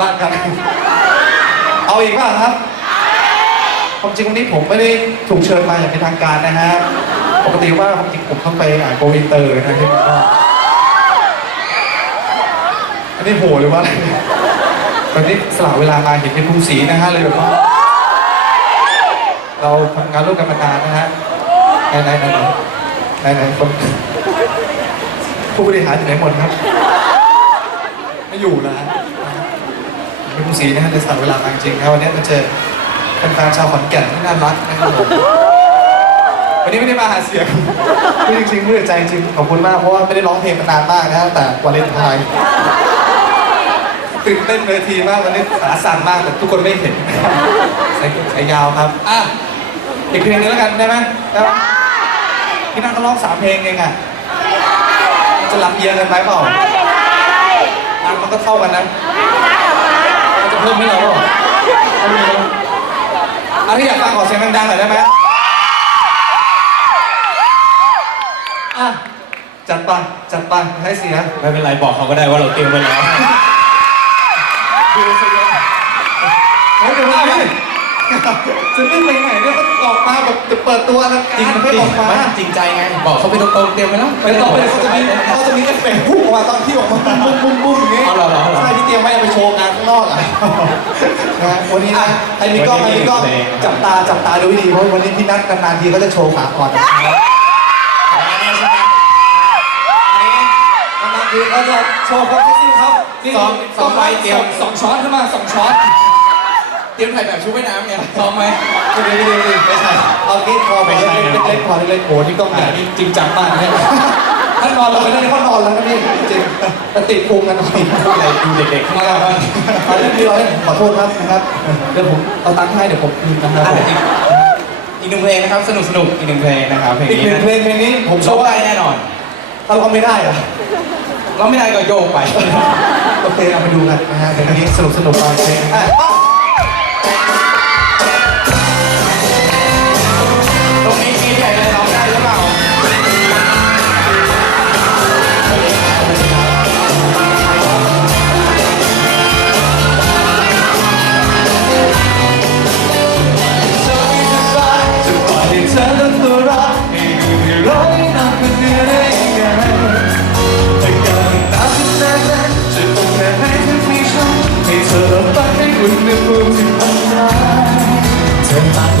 บ้านกันเอาอีกป่ะครับความจริงวันนี้ผมไม่ได้ถูกเชิญมาอย่างเป็นทางการนะฮะ ปกติว่าความจริงผมต้องไปอ่านโกอินเตอร์นะที่ผมก็อันนี้โหหรือว่าอะไรวันนี้สละเวลามาเห็นเป็นกรุงศรีนะฮะเลยแบบว่าเราทำงานร่วมกันมานานนะฮะไหนไหนไหนไหนไหนคนผู้บริหารอยู่ไหนหมดครับ ไม่อยู่แล้ว ฮะเป็นกรุงศรีนะฮะในสละเวลามาจริงๆนะวันนี้มาเจอแฟนๆชาวขอนแก่นที่น่ารักนะครับผมวันนี้ไม่ได้มาหาเสียงพูดจริงๆพูดจากใจจริงขอบคุณมากเพราะว่าไม่ได้ร้องเพลงมานานมากนะฮะแต่วาเลนไทน์ตื่นเต้นเวทีมากวันนี้ขาสั่นมากแต่ทุกคนไม่เห็นใส่ใส่ยาวครับอะอีกเพลงนึงแล้วกันได้ไหมได้ไหมพี่นั่งก็ร้องสามเพลงเองอะจะลำเอียงกันไหมเปล่าอันมันก็เท่ากันนะมันจะ เพิ่มให้เราเหรอเอาไม่รู้อันที่อยากฟังขอเสียงดังๆหน่อยได้ไหมอะจัดไปจัดไปให้เสีย ไม่เป็นไรบอกเขาก็ได้ว่าเราเตรียมไว้แล้ว ดูสิ จะรีบไปไหนเนี่ยเขาออกมาแบบจะเปิดตัวอลังจริงการจไม่ริงออกมาไม่จริงใจไง บอกเขาไปตรงๆเตรียมไว้แล้วไปต่อไปเขาจะมีเขาจะมีเอฟเฟกต์พุ่งออกมาตอนที่ออกมาบุ้มบุ้มบุ้มอย่างงี้เอาเหรอเหรอเหรอใช่ที่เตรียมไว้เอาไปโชว์งานข้างนอกอะนะวันนี้นะใครมีกล้องใครมีกล้องจับตาจับตาดูให้ดีเพราะวันนี้พี่นัทนานๆทีเขาจะโชว์ขาอ่อนนะครับอันนี้ใช่ไหมนานๆทีเขาจะโชว์ความเซ็กซี่ครับนี่ซ้อมซ้อมไว้เตรียมสองช้อนขึ้นมาสองช้อนเต รียมถ่ายแบบชุดว่ายน้ำไงซ้อมไหมไม่ดีไม่ดีไม่ใช่เอากี้พอไปไม่ใช่เล็กๆเล็กๆพอเล็กๆโอ้นี่กล้องใหญ่นี่จริงจังมากนะเนี่ยท่านนอนเราไม่ได้เขานอนแล้วนะนี่จริงแต่ติดพุงกันหน่อยอะไรดูเด็กๆข้างมาล่างแล้วตอนนี้พี่ร้อยขอโทษครับนะครับเดี๋ยวผมเอาตังค์ให้เดี๋ยวผมคืนนะครับอะอีกอีกหนึ่งเพลงนะครับสนุกสนุกๆอีกหนึ่งเพลงนะครับเพลงอีกนี้หนึ่งเพลงเพลงนี้ผมโชเชื่อว์ว่าได้แน่นอนถ้าเราไม่ได้อะเราไม่ได้ก็โยกไปโอเคเอาไปดูกันนะฮะเพลงนี้สนุกสนุกๆมาเพลง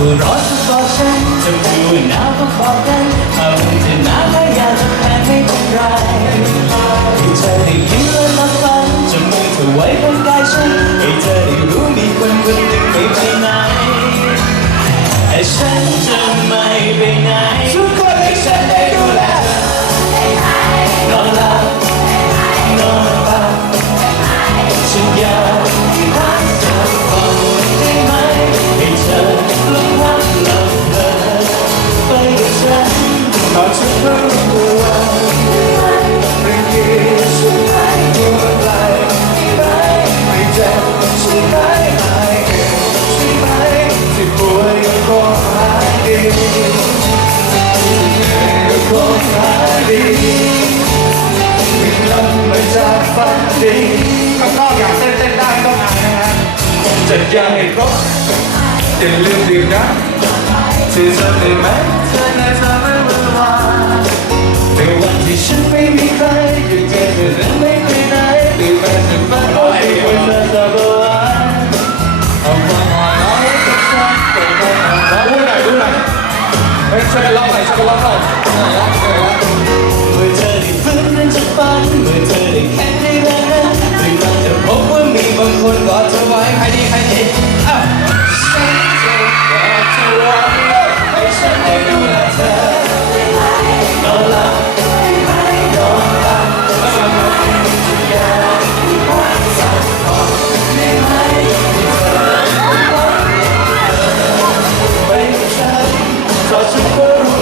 หัวเร้อนก็บอกฉันจะพูดหนาวก็บอกกันถ้ามันจะหนาวและอยากจะแพงไม่เป็นไรให้เธอได้ยินและรับฟังจะมือเธอไว้บนกายฉันให้เธอได้รู้มีคนคนหนึ่งไม่ไปไหนแต่ฉัน ฝันดีข้างนอกอยากเต้นเต้นได้ต้องอายนะฮะจะยังให้ครบอย่าลืมดื่มนะที่จำได้ไหมเธอในทำให้มันวาในวันที่ฉันไม่มีใครอยู่เจอเธอนั้นไม่ไปไหนหรือแม้แต่ฝันก็ไม่ควรจะจะบอกว่าเอาความอ่อนน้อยกับฉันก็ต้องอ่อนน้อยรู้ไหนรู้ไหนเฮ้ยช่วยกันร้องหน่อยช่วยกันร้องหน่อย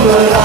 But